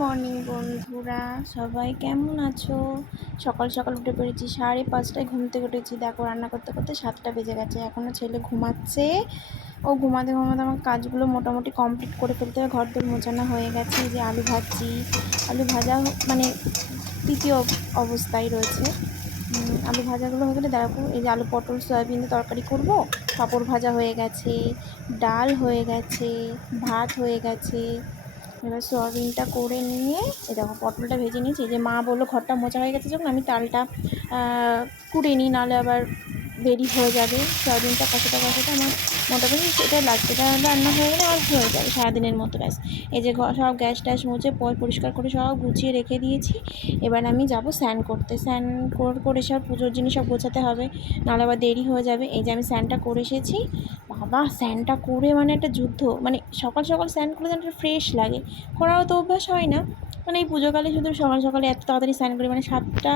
Morning বন্ধুরা, সবাই কেমন আছো? সকাল সকাল উঠে পড়েছি, 5:30টায় ঘুম থেকে উঠেছি। দেখো, রান্না করতে করতে 7টা বেজে গেছে। এখনও ছেলে ঘুমাচ্ছে। ও ঘুমাতে ঘুমাতে আমার কাজগুলো মোটামুটি কমপ্লিট করে ফেলতে হবে। ঘরদোর মোছানো হয়ে গেছে। এই যে আলু ভাজছি, আলু ভাজা মানে তৃতীয় অবস্থায় রয়েছে। আলু ভাজাগুলো হয়ে গেলে দেখো, এই যে আলু পটল সয়াবিন দিয়ে তরকারি করব। পাঁপড় ভাজা হয়ে গেছে, ডাল হয়ে গেছে, ভাত হয়ে গেছে। এবার সয়াবিনটা করে নিয়ে এই দেখো পটলটা ভেজে নিয়েছি। এই যে মা বললো ঘরটা মোছা হয়ে গেছে, যখন আমি তালটা কুড়ে নিই, নাহলে আবার দেরি হয়ে যাবে। সয়াবিনটা কষাতে কষাতে আমার মোটামুটি সেটাই লাগছে। এটা রান্না হয়ে গেলে আর হয়ে যাবে সারাদিনের মতো। ব্যাস, এই যে সব গ্যাস ট্যাস মুছে পরিষ্কার করে সব গুছিয়ে রেখে দিয়েছি। এবার আমি যাব স্নান করতে। স্নান করে সব পুজোর জিনিস সব গোছাতে হবে, নাহলে আবার দেরি হয়ে যাবে। এই যে আমি স্নানটা করে এসেছি। বাবা, স্নানটা করে মানে একটা যুদ্ধ। মানে সকাল সকাল স্নান করলে যেন একটা ফ্রেশ লাগে। করারও তো অভ্যাস হয় না। মানে এই পুজোকালে শুধু সকাল সকালে এত তাড়াতাড়ি স্নান করি, মানে 7টা